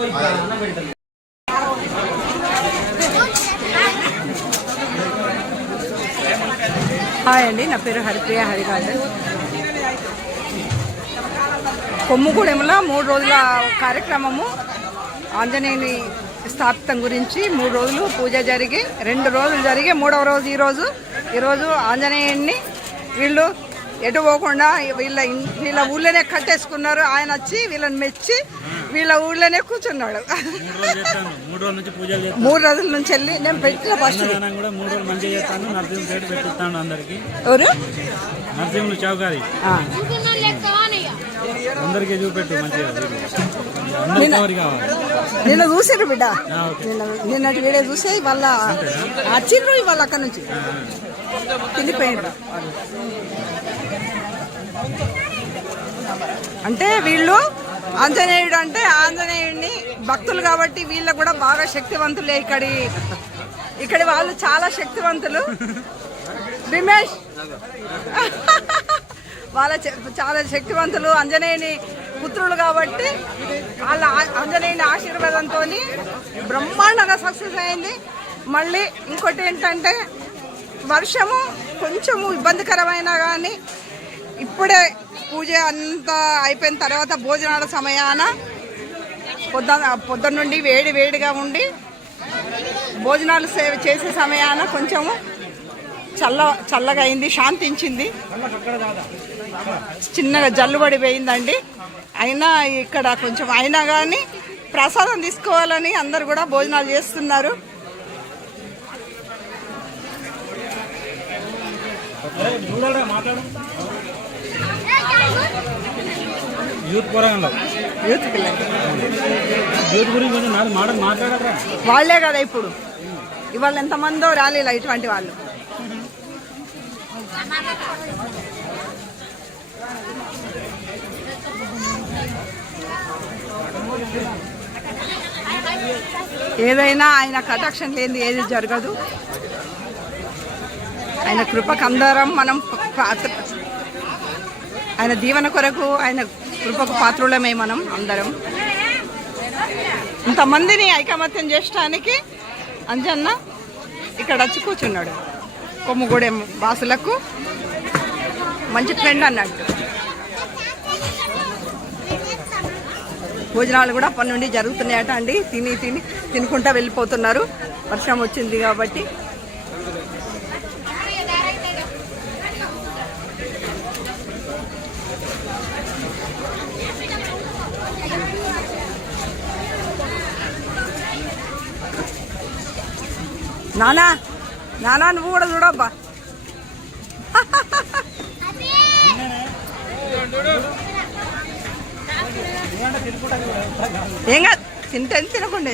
Hi అండి, నా పేరు హరిప్రియ హరిగారు. కొమ్ముగూడెంలో 3 రోజుల కార్యక్రమము ఆంజనేయుని స్థాపితం గురించి 3 రోజులు పూజ జరిగి 2 రోజులు జరిగి 3వ రోజు ఈరోజు ఆంజనేయుడిని వీళ్ళు ఎటు పోకుండా వీళ్ళ ఊళ్ళోనే కట్టేసుకున్నారు. ఆయన వచ్చి వీళ్ళని మెచ్చి వీళ్ళ ఊళ్ళోనే కూర్చున్నాడు. 3 రోజుల నుంచి వెళ్ళి నేను పెట్టిన ఫస్ట్ ఎవరు నరసింహులు చౌకారి అందరికీ చూపెట్టు మంచిగా. నిన్న చూసారు బిడ్డ, నిన్నటి వీడియో చూసి వాళ్ళ వచ్చిండ్రు వాళ్ళ అక్కడి నుంచి తినిపోయిండ్రు. అంటే వీళ్ళు ఆంజనేయుడు అంటే ఆంజనేయుడిని భక్తులు కాబట్టి వీళ్ళకు కూడా బాగా శక్తివంతులే. ఇక్కడి వాళ్ళు చాలా శక్తివంతులు. రిమేష్ వాళ్ళ చాలా శక్తివంతులు, ఆంజనేయుని పుత్రులు కాబట్టి వాళ్ళ ఆంజనేయుని ఆశీర్వాదంతో బ్రహ్మాండంగా సక్సెస్ అయింది. మళ్ళీ ఇంకోటి ఏంటంటే వర్షము కొంచెము ఇబ్బందికరమైనా కానీ ఇప్పుడే పూజ అంతా అయిపోయిన తర్వాత భోజనాల సమయాన పొద్దున్న నుండి వేడిగా ఉండి భోజనాలు చేసే సమయాన కొంచెము చల్లగా అయింది, శాంతించింది. చిన్నగా జల్లుబడిపోయిందండి. అయినా ఇక్కడ కొంచెం అయినా కానీ ప్రసాదం తీసుకోవాలని అందరు కూడా భోజనాలు చేస్తున్నారు. వాళ్ళే కదా ఇప్పుడు ఇవాళ ఎంతమందో ర్యాలీలో ఇటువంటి వాళ్ళు. ఏదైనా ఆయన కటాక్షం లేనిది ఏది జరగదు. ఆయన కృపకు అందరం మనం ఆయన దీవెన కొరకు ఆయన కృపకు పాత్రులమే మనం అందరం. ఇంతమందిని ఐకమత్యం చేయడానికి అంజన్న ఇక్కడ వచ్చి కూర్చున్నాడు. కొమ్ముగూడెం వాసులకు మంచి ఫ్రెండ్ అన్నట్టు. భోజనాలు కూడా అప్పటి నుండి జరుగుతున్నాయట అండి. తినుకుంటా వెళ్ళిపోతున్నారు. వర్షం వచ్చింది కాబట్టి. నానా నువ్వు కూడా చూడబ్బా. ఏం కాదు, తినకుండా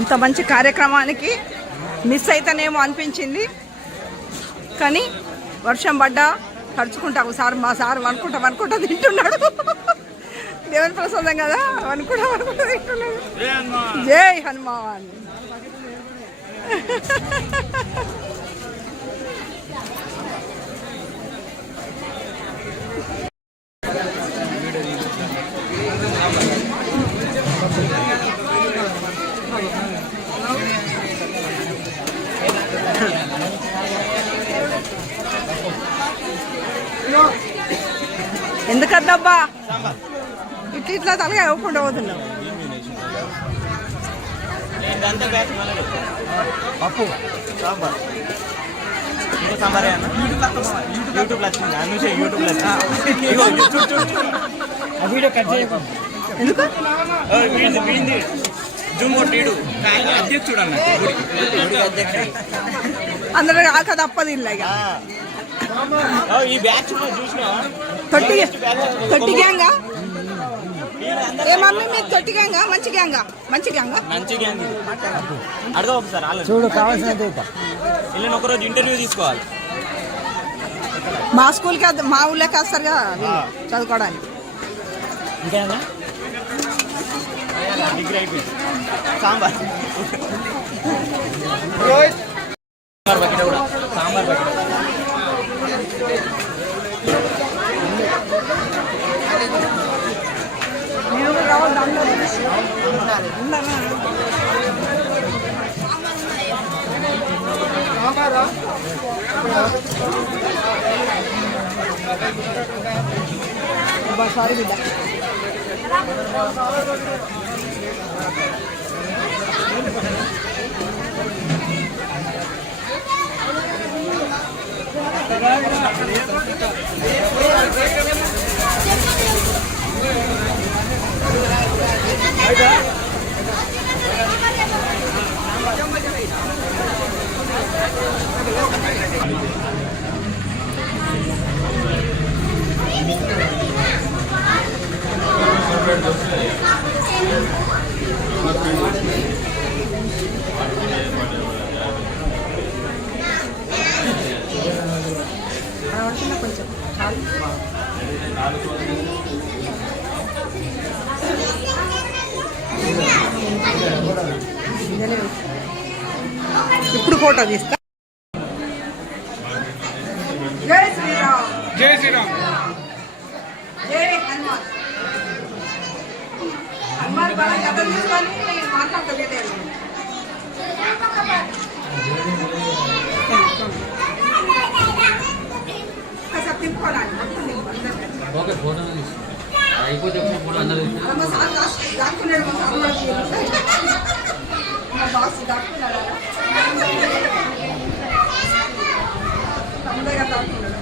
ఇంత మంచి కార్యక్రమానికి మిస్ అయితేనేమో అనిపించింది. కానీ వర్షం పడ్డా ఖర్చుకుంటా ఒకసారి మా సార్ అనుకుంటా తింటున్నాడు. దేవుని ప్రసాదం కదా, అనుకుంటా తింటున్నాడు. జై హనుమాన్. ఎందుకద్దబ్బా ఇట్లా తలగా ఇవ్వకుండా పోతున్నావు. ఎందుకు అందరూ కాక తప్పదు. ఇలాగా తొట్టి గ్యాంగా ఏ మమ్మీ మీరు తొట్టి గ్యాంగా మంచి గ్యాంగా అడగా ఒకసారి చూడు. కావాల్సిన ఒకరోజు ఇంటర్వ్యూ తీసుకోవాలి. మా స్కూల్కి మా ఊళ్ళోకి వస్తారు కదా చదువుకోవడానికి. డిగ్రీ అయిపోయింది సాంబార్ బకెట్ కూడా సాంబార్ బకెట్ మీరు రావాలి ఉన్నారా సారీ బిడ్డ కొంచెం ఇప్పుడు ఫోటో తీస్తా. జై శ్రీరామ్. జై శ్రీరామ్. జై హనుమాన్. హనుమాన్ బాగా కథ తీసుకొని మాట్లాడలేదు. కాసేపు తిప్పుకోవాలి మొత్తం ఓకే ఫోటో అయిపోతే ఫోటో అందరూ దాక్కున్నాడు మా బాస్ దాక్కున్నాడు అందరిగా దాక్కున్నాడు.